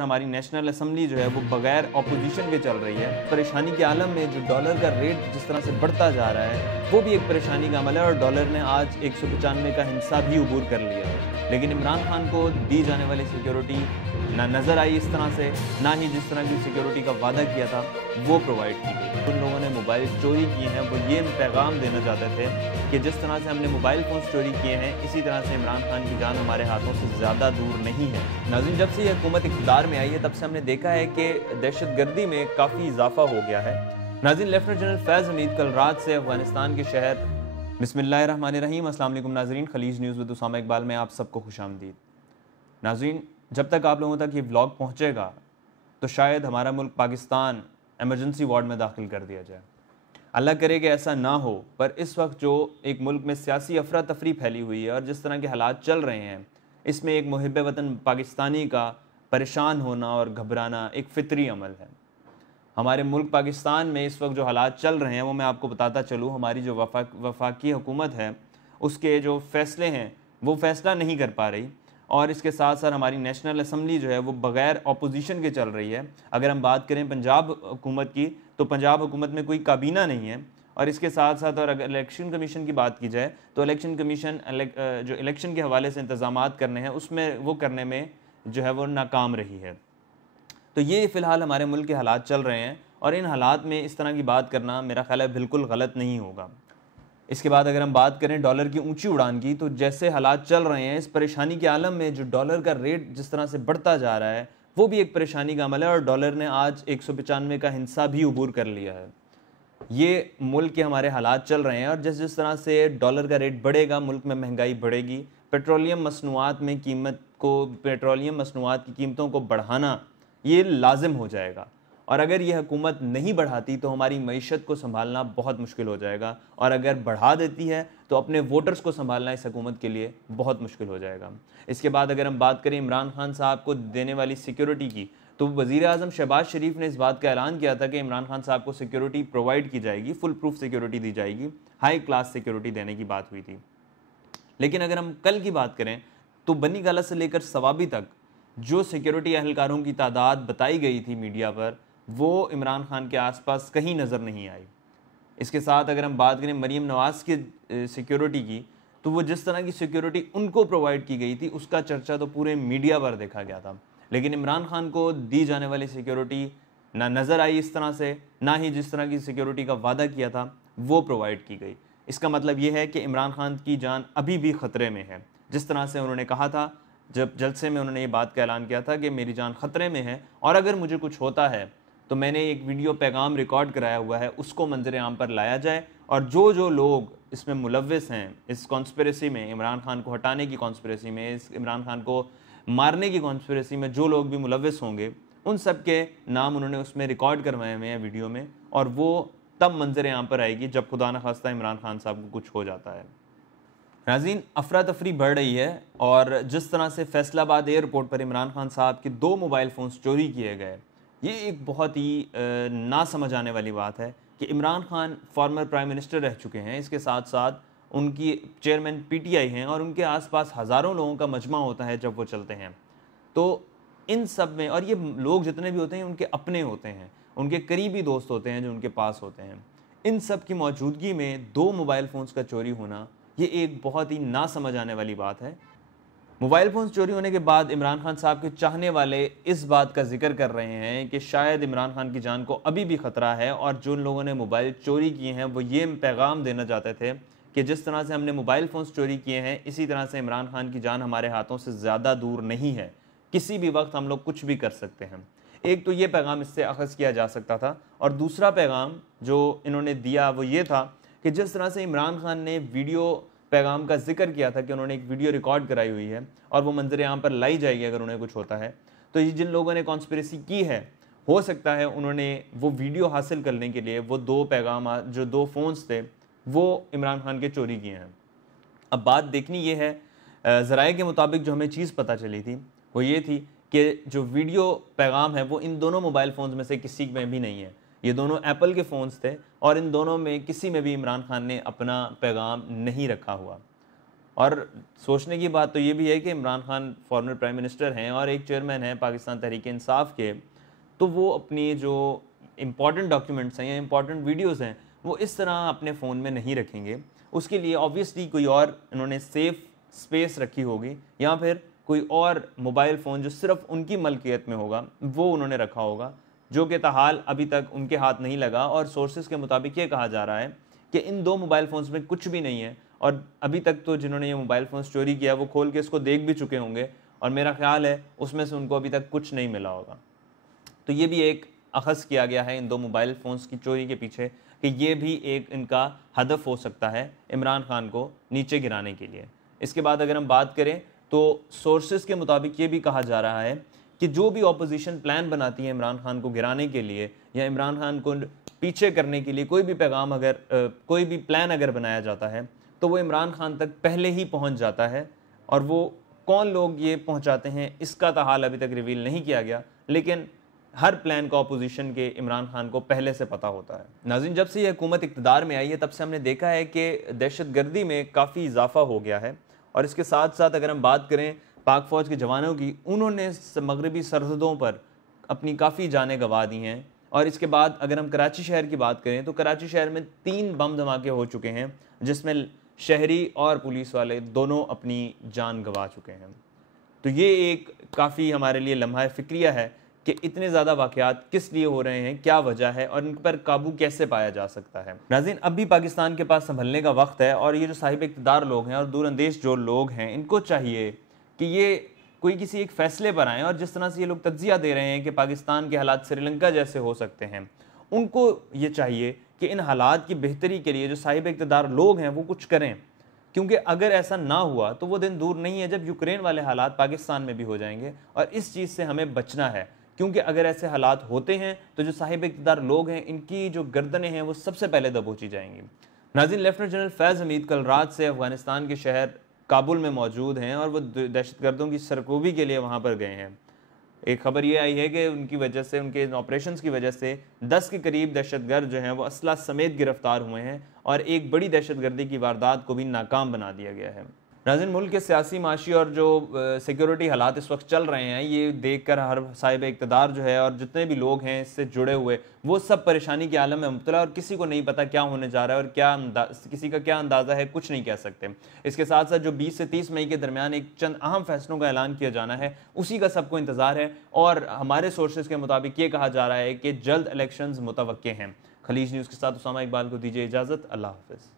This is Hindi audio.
हमारी नेशनल असेंबली जो है वो बगैर ऑपोजिशन के चल रही है। परेशानी के आलम में जो डॉलर का रेट जिस तरह से बढ़ता जा रहा है वो भी एक परेशानी का अमल है और डॉलर ने आज 195 का हिस्सा भी उबूर कर लिया है। लेकिन इमरान खान को दी जाने वाली सिक्योरिटी ना नज़र आई इस तरह से, ना ही जिस तरह की सिक्योरिटी का वादा किया था वो प्रोवाइड की गई। उन लोगों ने मोबाइल चोरी किए हैं वो ये पैगाम देना चाहते थे कि जिस तरह से हमने मोबाइल फ़ोन चोरी किए हैं इसी तरह से इमरान खान की जान हमारे हाथों से ज़्यादा दूर नहीं है। नाज़रीन, जब से ये हुकूमत इक़्तिदार में आई है तब से हमने देखा है कि दहशतगर्दी में काफ़ी इजाफा हो गया है। नाज़रीन, लेफ्टिनेंट जनरल फैज़ हमीद कल रात से अफगानिस्तान के शहर बिस्मिल्लाहिर्रहमानिर्रहीम अस्सलाम वालेकुम नाज़रीन, खलीज न्यूज़ विद उसामा इकबाल में आप सबको खुशामदीद। नाज़रीन, जब तक आप लोगों तक ये व्लॉग पहुँचेगा तो शायद हमारा मुल्क पाकिस्तान एमरजेंसी वार्ड में दाखिल कर दिया जाए। अल्लाह करे कि ऐसा ना हो, पर इस वक्त जो एक मुल्क में सियासी अफरा तफरी फैली हुई है और जिस तरह के हालात चल रहे हैं इसमें एक मुहिब वतन पाकिस्तानी का परेशान होना और घबराना एक फ़ितरी अमल है। हमारे मुल्क पाकिस्तान में इस वक्त जो हालात चल रहे हैं वो मैं आपको बताता चलूँ। हमारी जो वफाकी हुकूमत है उसके जो फ़ैसले हैं वो फ़ैसला नहीं कर पा रही और इसके साथ साथ हमारी नेशनल असेंबली जो है वो बगैर ऑपोजिशन के चल रही है। अगर हम बात करें पंजाब हुकूमत की तो पंजाब हुकूमत में कोई काबीना नहीं है और इसके साथ साथ और अगर इलेक्शन कमीशन की बात की जाए तो इलेक्शन कमीशन जो इलेक्शन के हवाले से इंतज़ामात करने हैं उसमें वो करने में जो है वो नाकाम रही है। तो ये फ़िलहाल हमारे मुल्क के हालात चल रहे हैं और इन हालात में इस तरह की बात करना मेरा ख्याल है बिल्कुल गलत नहीं होगा। इसके बाद अगर हम बात करें डॉलर की ऊंची उड़ान की, तो जैसे हालात चल रहे हैं इस परेशानी के आलम में जो डॉलर का रेट जिस तरह से बढ़ता जा रहा है वो भी एक परेशानी का अमल है और डॉलर ने आज 195 का हिस्सा भी उबूर कर लिया है। ये मुल्क के हमारे हालात चल रहे हैं और जिस जिस तरह से डॉलर का रेट बढ़ेगा मुल्क में महंगाई बढ़ेगी। पेट्रोलियम मसनूआत में पेट्रोलियम मसनूआत की कीमतों को बढ़ाना ये लाजिम हो जाएगा और अगर यह हुकूमत नहीं बढ़ाती तो हमारी मईशत को संभालना बहुत मुश्किल हो जाएगा और अगर बढ़ा देती है तो अपने वोटर्स को संभालना इस हुकूमत के लिए बहुत मुश्किल हो जाएगा। इसके बाद अगर हम बात करें इमरान खान साहब को देने वाली सिक्योरिटी की, तो वज़ीर आज़म शहबाज शरीफ ने इस बात का ऐलान किया था कि इमरान खान साहब को सिक्योरिटी प्रोवाइड की जाएगी, फुल प्रूफ सिक्योरिटी दी जाएगी, हाई क्लास सिक्योरिटी देने की बात हुई थी। लेकिन अगर हम कल की बात करें तो बनी गाला से लेकर सवाबी तक जो सिक्योरिटी एहलकारों की तादाद बताई गई थी मीडिया पर वो इमरान खान के आसपास कहीं नज़र नहीं आई। इसके साथ अगर हम बात करें मरीम नवाज़ की सिक्योरिटी की, तो वो जिस तरह की सिक्योरिटी उनको प्रोवाइड की गई थी उसका चर्चा तो पूरे मीडिया पर देखा गया था। लेकिन इमरान खान को दी जाने वाली सिक्योरिटी ना नज़र आई इस तरह से, ना ही जिस तरह की सिक्योरिटी का वादा किया था वो प्रोवाइड की गई। इसका मतलब ये है कि इमरान खान की जान अभी भी ख़तरे में है। जिस तरह से उन्होंने कहा था जब जलसे में उन्होंने ये बात का ऐलान किया था कि मेरी जान ख़तरे में है और अगर मुझे कुछ होता है तो मैंने एक वीडियो पैगाम रिकॉर्ड कराया हुआ है उसको मंजर आम पर लाया जाए और जो लोग इसमें मुलव्विस हैं, इस कॉन्स्पिरेसी में, इमरान खान को हटाने की कॉन्स्पिरेसी में, इस इमरान खान को मारने की कॉन्स्पिरेसी में जो लोग भी मुलव्विस होंगे उन सब के नाम उन्होंने उसमें रिकॉर्ड करवाए हुए हैं वीडियो में और वो तब मंजर आम पर आएगी जब खुदा न खास्ता इमरान खान साहब को कुछ हो जाता है। नाज़रीन, अफरा तफरी बढ़ रही है और जिस तरह से फैसलाबाद एयरपोर्ट पर इमरान खान साहब के 2 मोबाइल फ़ोन्स चोरी किए गए, ये एक बहुत ही ना समझ आने वाली बात है कि Imran Khan former prime minister रह चुके हैं, इसके साथ साथ उनकी चेयरमैन पीटीआई हैं और उनके आसपास हज़ारों लोगों का मजमा होता है जब वो चलते हैं। तो इन सब में, और ये लोग जितने भी होते हैं उनके अपने होते हैं, उनके करीबी दोस्त होते हैं जो उनके पास होते हैं, इन सब की मौजूदगी में 2 मोबाइल फ़ोन्स का चोरी होना ये एक बहुत ही ना समझ आने वाली बात है। मोबाइल फ़ोन्स चोरी होने के बाद इमरान खान साहब के चाहने वाले इस बात का जिक्र कर रहे हैं कि शायद इमरान खान की जान को अभी भी ख़तरा है और जो लोगों ने मोबाइल चोरी किए हैं वो ये पैगाम देना चाहते थे कि जिस तरह से हमने मोबाइल फ़ोन्स चोरी किए हैं इसी तरह से इमरान खान की जान हमारे हाथों से ज़्यादा दूर नहीं है, किसी भी वक्त हम लोग कुछ भी कर सकते हैं। एक तो ये पैगाम इससे अखज़ किया जा सकता था और दूसरा पैगाम जो इन्होंने दिया वो ये था कि जिस तरह से इमरान खान ने वीडियो पैगाम का जिक्र किया था कि उन्होंने एक वीडियो रिकॉर्ड कराई हुई है और वो मंजर आम पर लाई जाएगी अगर उन्हें कुछ होता है, तो ये जिन लोगों ने कॉन्स्पिरेसी की है हो सकता है उन्होंने वो वीडियो हासिल करने के लिए वो 2 पैगाम जो 2 फ़ोन्स थे वो इमरान खान के चोरी किए हैं। अब बात देखनी ये है, ज़राए के मुताबिक जो हमें चीज़ पता चली थी वो ये थी कि जो वीडियो पैगाम है वो इन दोनों मोबाइल फ़ोन्स में से किसी में भी नहीं है। ये दोनों एप्पल के फ़ोन्स थे और इन दोनों में किसी में भी इमरान खान ने अपना पैगाम नहीं रखा हुआ और सोचने की बात तो ये भी है कि Imran Khan former prime minister हैं और एक चेयरमैन हैं पाकिस्तान तहरीक इंसाफ के, तो वो अपनी जो इम्पॉर्टेंट डॉक्यूमेंट्स हैं या इम्पॉर्टेंट वीडियोज़ हैं वो इस तरह अपने फ़ोन में नहीं रखेंगे। उसके लिए ऑब्वियसली कोई और इन्होंने सेफ़ स्पेस रखी होगी या फिर कोई और मोबाइल फ़ोन जो सिर्फ उनकी मलकियत में होगा वो उन्होंने रखा होगा, जो कि ताहाल अभी तक उनके हाथ नहीं लगा। और सोर्सेज के मुताबिक ये कहा जा रहा है कि इन 2 मोबाइल फ़ोन्स में कुछ भी नहीं है और अभी तक तो जिन्होंने ये मोबाइल फ़ोन्स चोरी किया वो खोल के इसको देख भी चुके होंगे और मेरा ख्याल है उसमें से उनको अभी तक कुछ नहीं मिला होगा। तो ये भी एक अखज़ किया गया है इन 2 मोबाइल फ़ोन्स की चोरी के पीछे कि ये भी एक इनका हदफ हो सकता है इमरान खान को नीचे गिराने के लिए। इसके बाद अगर हम बात करें तो सोर्सेज के मुताबिक ये भी कहा जा रहा है कि जो भी ऑपोजिशन प्लान बनाती है इमरान खान को गिराने के लिए या इमरान खान को पीछे करने के लिए, कोई भी पैगाम अगर कोई भी प्लान अगर बनाया जाता है तो वो इमरान खान तक पहले ही पहुंच जाता है। और वो कौन लोग ये पहुंचाते हैं इसका ताहाल अभी तक रिवील नहीं किया गया, लेकिन हर प्लान का अपोजिशन के इमरान खान को पहले से पता होता है। नाज़रीन, जब से ये हुकूमत इक़्तिदार में आई है तब से हमने देखा है कि दहशतगर्दी में काफ़ी इजाफा हो गया है। और इसके साथ साथ अगर हम बात करें पाक फ़ौज के जवानों की, उन्होंने मगरबी सरहदों पर अपनी काफ़ी जानें गंवा दी हैं। और इसके बाद अगर हम कराची शहर की बात करें तो कराची शहर में 3 बम धमाके हो चुके हैं जिसमें शहरी और पुलिस वाले दोनों अपनी जान गंवा चुके हैं। तो ये एक काफ़ी हमारे लिए लम्हा फ़िक्रिया है कि इतने ज़्यादा वाक़यात किस लिए हो रहे हैं, क्या वजह है और इन पर काबू कैसे पाया जा सकता है। नाज़रीन, अब भी पाकिस्तान के पास संभलने का वक्त है और ये जो साहिब इक़्तिदार लोग हैं और दूरअंदेश जो लोग हैं इनको चाहिए कि ये कोई किसी एक फ़ैसले पर आएँ। और जिस तरह से ये लोग तज्ज़िया दे रहे हैं कि पाकिस्तान के हालात श्रीलंका जैसे हो सकते हैं, उनको ये चाहिए कि इन हालात की बेहतरी के लिए जो साहिब इक़्तिदार लोग हैं वो कुछ करें। क्योंकि अगर ऐसा ना हुआ तो वो दिन दूर नहीं है जब यूक्रेन वाले हालात पाकिस्तान में भी हो जाएंगे और इस चीज़ से हमें बचना है। क्योंकि अगर ऐसे हालात होते हैं तो जो साहिब इक़्तिदार लोग हैं इनकी जो गर्दनें हैं वो सबसे पहले दबोची जाएंगी। नाज़रीन, लेफ्टिनेंट जनरल फैज़ हमीद कल रात से अफ़गानिस्तान के शहर काबुल में मौजूद हैं और वो दहशतगर्दों की सरकोबी के लिए वहाँ पर गए हैं। एक खबर ये आई है कि उनकी वजह से, उनके ऑपरेशंस की वजह से 10 के करीब दहशतगर्द जो हैं वो असला समेत गिरफ्तार हुए हैं और एक बड़ी दहशतगर्दी की वारदात को भी नाकाम बना दिया गया है। नाज़रीन, मुल्क के सियासी, माशी और जो सिक्योरिटी हालात इस वक्त चल रहे हैं ये देख कर हर साहिब इक़्तिदार जो है और जितने भी लोग हैं इससे जुड़े हुए वो सब परेशानी के आलम में मुब्तला और किसी को नहीं पता क्या होने जा रहा है और क्या किसी का क्या अंदाज़ा है, कुछ नहीं कह सकते। इसके साथ साथ जो 20 से 30 मई के दरमियान एक चंद अहम फैसलों का ऐलान किया जाना है उसी का सबको इंतज़ार है। और हमारे सोर्सेज के मुताबिक ये कहा जा रहा है कि जल्द इलेक्शंस मुतवक्के हैं। खलीज न्यूज़ के साथ उसामा इकबाल को दीजिए इजाज़त। अल्लाह हाफ़िज़।